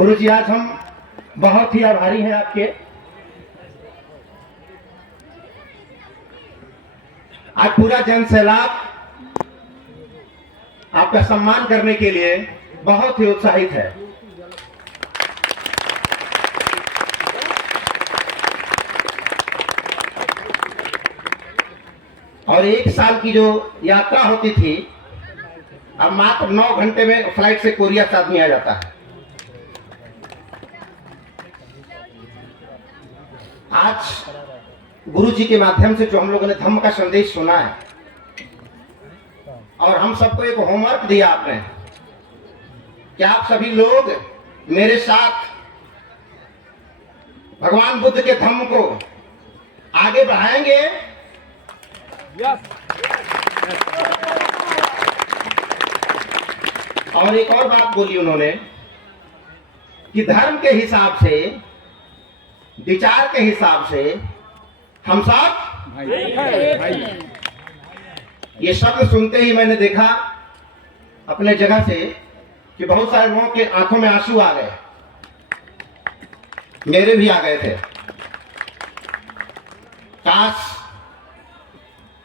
गुरुजी, आज हम बहुत ही आभारी हैं आपके। आज पूरा जन सैलाब आपका सम्मान करने के लिए बहुत ही उत्साहित है। और एक साल की जो यात्रा होती थी, अब मात्र 9 घंटे में फ्लाइट से कोरिया से आदमी आ जाता है। आज गुरु जी के माध्यम से जो हम लोगों ने धम्म का संदेश सुना है, और हम सबको एक होमवर्क दिया आपने कि आप सभी लोग मेरे साथ भगवान बुद्ध के धम्म को आगे बढ़ाएंगे। और एक और बात बोली उन्होंने कि धर्म के हिसाब से, विचार के हिसाब से हम सब भाई। ये शब्द सुनते ही मैंने देखा अपने जगह से कि बहुत सारे लोगों के आंखों में आंसू आ गए, मेरे भी आ गए थे। काश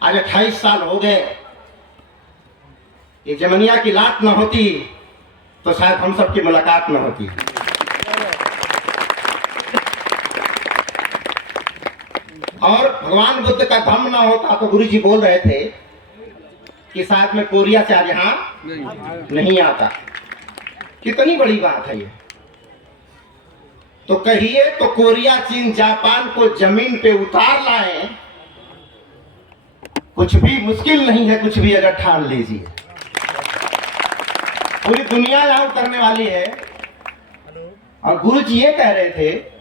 आज 28 साल हो गए, ये जमनिया की लाट न होती तो शायद हम सबकी मुलाकात न होती। और भगवान बुद्ध का धम्म ना होता तो गुरु जी बोल रहे थे कि शायद मैं कोरिया से आज यहाँ नहीं आता। कितनी बड़ी बात है ये। तो कहिए तो कोरिया, चीन, जापान को जमीन पे उतार लाए, कुछ भी मुश्किल नहीं है। कुछ भी अगर ठान लीजिए, पूरी दुनिया यहाँ करने वाली है। और गुरु जी ये कह रहे थे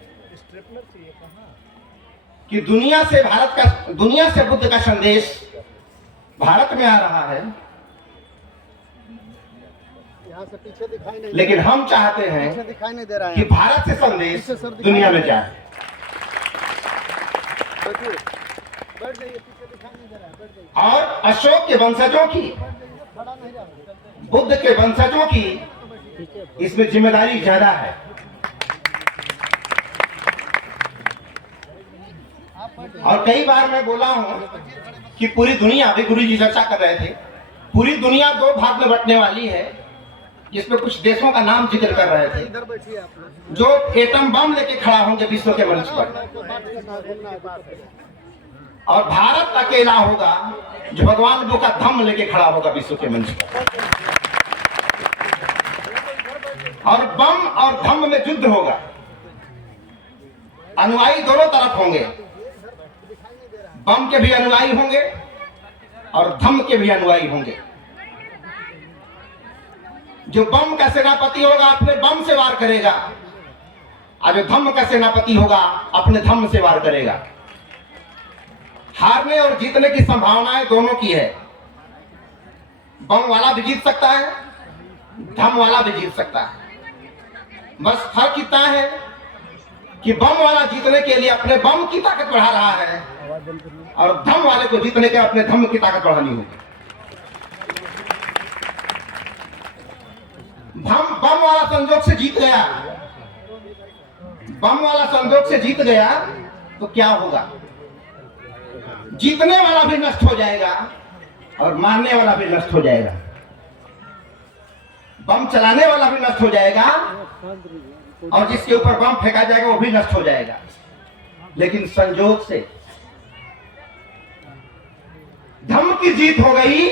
कि दुनिया से बुद्ध का संदेश भारत में आ रहा है, यहाँ से पीछे दिखाई नहीं, लेकिन हम चाहते हैं दिखाई नहीं दे रहा है कि भारत से संदेश दुनिया में जाए। बैठ जाइए, पीछे दिखाई नहीं दे रहा है, बैठ जाइए। और अशोक के वंशजों की, खड़ा नहीं रहा, बुद्ध के वंशजों की इसमें जिम्मेदारी ज्यादा है। और कई बार मैं बोला हूं कि पूरी दुनिया, अभी गुरु जी चर्चा कर रहे थे, पूरी दुनिया 2 भाग में बंटने वाली है, जिसमें कुछ देशों का नाम जिक्र कर रहे थे इधर बैठिए आप लोग। जो एटम बम लेके खड़ा होंगे विश्व के मंच पर। और भारत अकेला होगा जो भगवान बुद्ध का धम्म लेके खड़ा होगा विश्व के मंच पर। और बम और धम्म में युद्ध होगा, अनुयायी दोनों तरफ होंगे। बम के भी अनुयायी होंगे और धम्म के भी अनुयायी होंगे। जो बम का सेनापति होगा अपने बम से वार करेगा, और जो धम्म का सेनापति होगा अपने धम्म से वार करेगा। हारने और जीतने की संभावनाएं दोनों की है। बम वाला भी जीत सकता है, धम्म वाला भी जीत सकता है। बस फर्क इतना है कि बम वाला जीतने के लिए अपने बम की ताकत बढ़ा रहा है, और धम्म वाले को जीतने के अपने धम्म की ताकत बढ़ानी होगी। बम वाला संजोग से जीत गया, बम वाला संजोग से जीत गया तो क्या होगा? जीतने वाला भी नष्ट हो जाएगा और मारने वाला भी नष्ट हो जाएगा। बम चलाने वाला भी नष्ट हो जाएगा, और जिसके ऊपर बम फेंका जाएगा वो भी नष्ट हो जाएगा। लेकिन संजोग से धम्म की जीत हो गई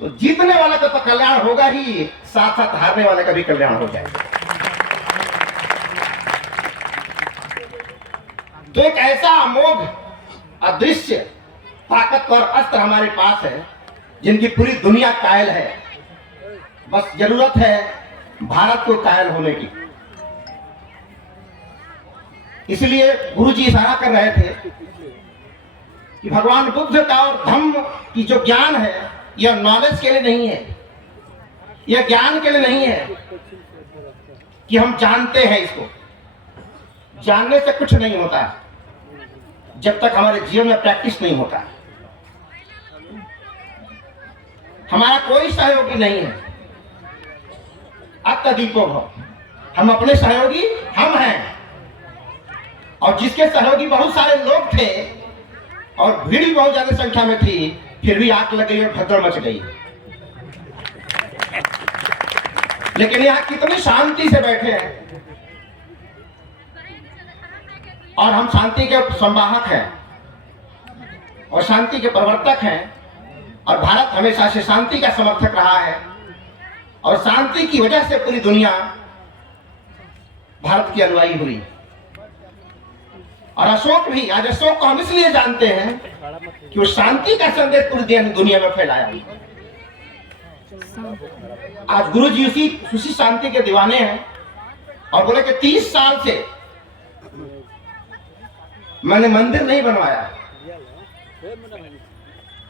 तो जीतने वाला का तो कल्याण होगा ही, साथ साथ हारने वाले का भी कल्याण हो जाएगा। तो एक ऐसा अमोघ, अदृश्य, ताकतवर अस्त्र हमारे पास है जिनकी पूरी दुनिया कायल है। बस जरूरत है भारत को कायल होने की। इसलिए गुरु जी इशारा कर रहे थे कि भगवान बुद्ध का और धम्म की जो ज्ञान है, यह नॉलेज के लिए नहीं है, यह ज्ञान के लिए नहीं है कि हम जानते हैं इसको। जानने से कुछ नहीं होता जब तक हमारे जीवन में प्रैक्टिस नहीं होता। हमारा कोई सहयोगी नहीं है। अत्यधिको भव। हम अपने सहयोगी हम हैं, और जिसके सहयोगी बहुत सारे लोग थे और भीड़ भी बहुत ज्यादा संख्या में थी, फिर भी आग लग गई और भगदड़ मच गई। लेकिन यहाँ कितनी शांति से बैठे हैं, और हम शांति के संवाहक हैं और शांति के प्रवर्तक हैं, और भारत हमेशा से शांति का समर्थक रहा है, और शांति की वजह से पूरी दुनिया भारत की अनुयायी हुई। और अशोक भी, आज अशोक को हम इसलिए जानते हैं कि वो शांति का संदेश पूरी दुनिया में फैलाया। आज गुरु जी उसी शांति के दीवाने हैं, और बोले कि 30 साल से मैंने मंदिर नहीं बनवाया,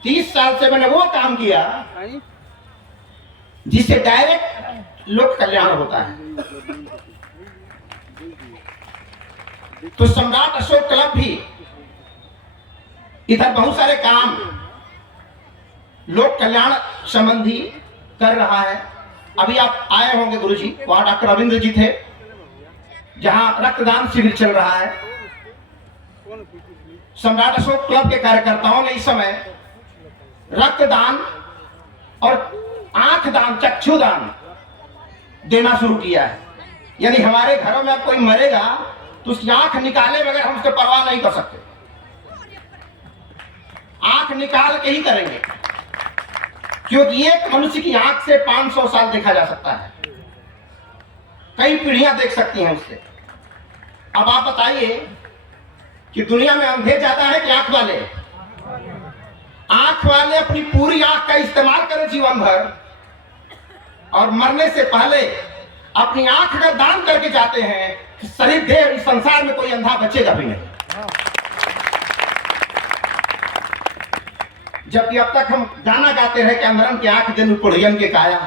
30 साल से मैंने वो काम किया जिससे डायरेक्ट लोक कल्याण होता है। तो सम्राट अशोक क्लब भी इधर बहुत सारे काम लोक कल्याण संबंधी कर रहा है। अभी आप आए होंगे गुरुजी, वहां डॉक्टर रविंद्र जी थे, जहां रक्तदान शिविर चल रहा है। सम्राट अशोक क्लब के कार्यकर्ताओं ने इस समय रक्तदान और आंख दान, चक्षुदान देना शुरू किया है। यानी हमारे घरों में अब कोई मरेगा तो उसकी आंख निकाले बगैर हम उसकी परवाह नहीं कर सकते, आंख निकाल के ही करेंगे, क्योंकि एक मनुष्य की आंख से 500 साल देखा जा सकता है, कई पीढ़ियां देख सकती हैं उससे। अब आप बताइए कि दुनिया में अंधे ज्यादा है कि आंख वाले? आंख वाले अपनी पूरी आंख का इस्तेमाल करें जीवन भर, और मरने से पहले अपनी आंख का दान करके जाते हैं, शरीर देह इस संसार में कोई अंधा बचेगा भी नहीं। जबकि अब तक हम गाना गाते रहे कि अंधरन की आंख देनु पुढ़ियन के काया,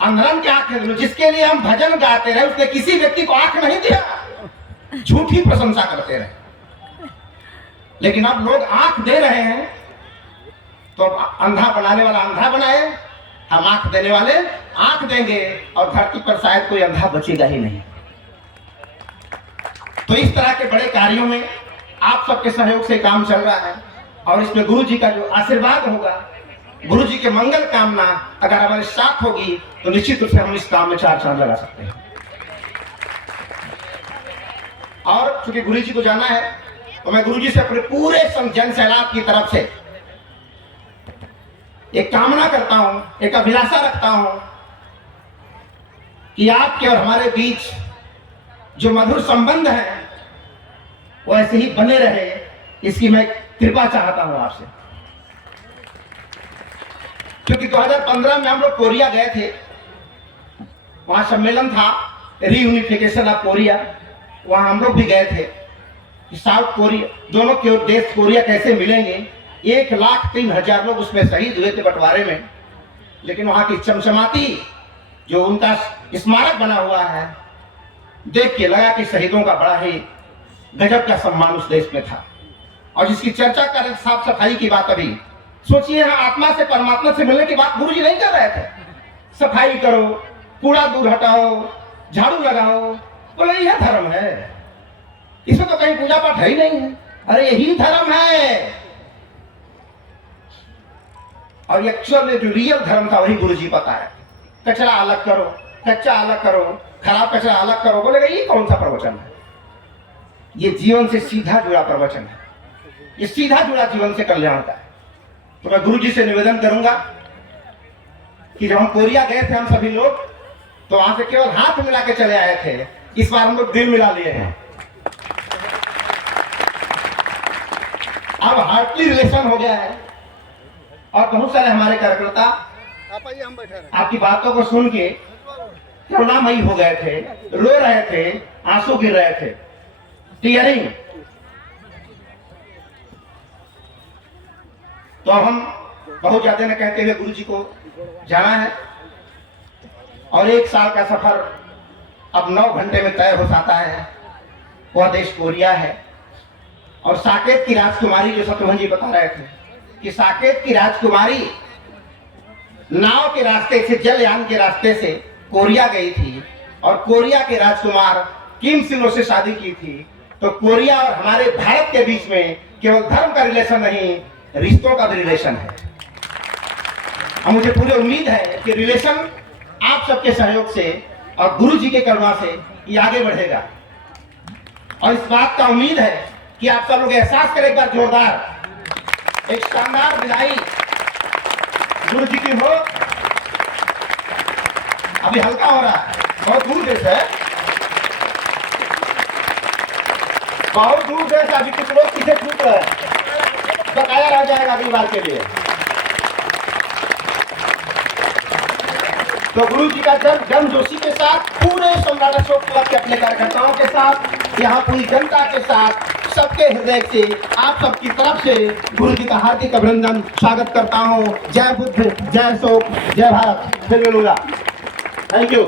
अंधरन की आंख देनु, जिसके लिए हम भजन गाते रहे उसने किसी व्यक्ति को आंख नहीं दिया, झूठी प्रशंसा करते रहे। लेकिन अब लोग आंख दे रहे हैं, तो अंधा बनाने वाला अंधा बनाए, हम आंख देने वाले आंख देंगे, और धरती पर शायद कोई अंधा बचेगा ही नहीं। तो इस तरह के बड़े कार्यों में आप सबके सहयोग से काम चल रहा है, और इसमें गुरु जी का जो आशीर्वाद होगा, गुरु जी के मंगल कामना अगर हमारे साथ होगी, तो निश्चित रूप से हम इस काम में 4 चांद लगा सकते हैं। और चूंकि गुरु जी को जाना है, तो मैं गुरु जी से अपने पूरे जन सैलाब की तरफ से एक कामना करता हूं, एक अभिलाषा रखता हूं कि आपके और हमारे बीच जो मधुर संबंध है वो ऐसे ही बने रहे, इसकी मैं कृपा चाहता हूं आपसे। क्योंकि 2015 में हम लोग कोरिया गए थे, वहां सम्मेलन था रीयूनिफिकेशन ऑफ कोरिया, वहां हम लोग भी गए थे कि साउथ कोरिया, दोनों के देश कोरिया कैसे मिलेंगे। 1,03,000 लोग उसमें शहीद हुए थे बंटवारे में, लेकिन वहां की चमचमाती जो उनका स्मारक बना हुआ है, देख के लगा कि शहीदों का बड़ा ही गजब का सम्मान उस देश में था। और जिसकी चर्चा करें साफ सफाई की बात, अभी सोचिए हम आत्मा से परमात्मा से मिलने की बात गुरु जी नहीं कर रहे थे। सफाई करो, कूड़ा दूर हटाओ, झाड़ू लगाओ, बोले यह धर्म है, इसमें तो कहीं पूजा पाठ है ही नहीं है। अरे यही धर्म है, और एक्चुअल में जो रियल धर्म था वही गुरु जी बताया। कचरा अलग करो, कच्चा अलग करो, खराब कचरा अलग करो। बोलेगा ये कौन सा प्रवचन है? ये जीवन से सीधा जुड़ा प्रवचन है, ये सीधा जुड़ा जीवन से कल्याण का है। तो मैं गुरु जी से निवेदन करूंगा कि जब हम कोरिया गए थे हम सभी लोग, तो वहां से केवल हाथ मिला के चले आए थे, इस बार हम लोग दिल मिला लिए हैं। अब हार्टली रिलेशन हो गया है, और बहुत सारे हमारे कार्यकर्ता हम बैठे रहे, आपकी बातों को सुन के करुणामयी हो गए थे, रो रहे थे, आंसू गिर रहे थे, टीयरिंग। तो हम बहुत ज्यादा न कहते हुए गुरु जी को जाना है, और 1 साल का सफर अब 9 घंटे में तय हो जाता है। वह देश कोरिया है, और साकेत की राजकुमारी, जो शत्रुघ्न जी बता रहे थे कि साकेत की राजकुमारी नाव के रास्ते से, जलयान के रास्ते से कोरिया गई थी और कोरिया के राजकुमार किम सिंह से शादी की थी, तो कोरिया और हमारे भारत के बीच में केवल धर्म का रिलेशन नहीं, रिश्तों का भी रिलेशन है। और मुझे पूरी उम्मीद है कि रिलेशन आप सबके सहयोग से और गुरु जी के करुणा से ये आगे बढ़ेगा। और इस बात का उम्मीद है कि आप सब लोग एहसास करें एक बार जोरदार एक शानदार विदाई गुरु जी की हो। अभी हल्का हो रहा है, बहुत दूर देश है, बहुत दूर देश है। अभी कुछ लोग पीछे छूट रहे हैं, बकाया रह जाएगा अगली बार के लिए। तो गुरु जी का जन्म जोशी के साथ, पूरे सम्राट अशोक क्लब के अपने कार्यकर्ताओं के साथ, यहाँ पूरी जनता के साथ, सबके हृदय से आप सबकी तरफ से गुरु जी का हार्दिक अभिनंदन स्वागत करता हूँ। जय बुद्ध, जय अशोक, जय भारत। फिर मिलूंगा। Thank you.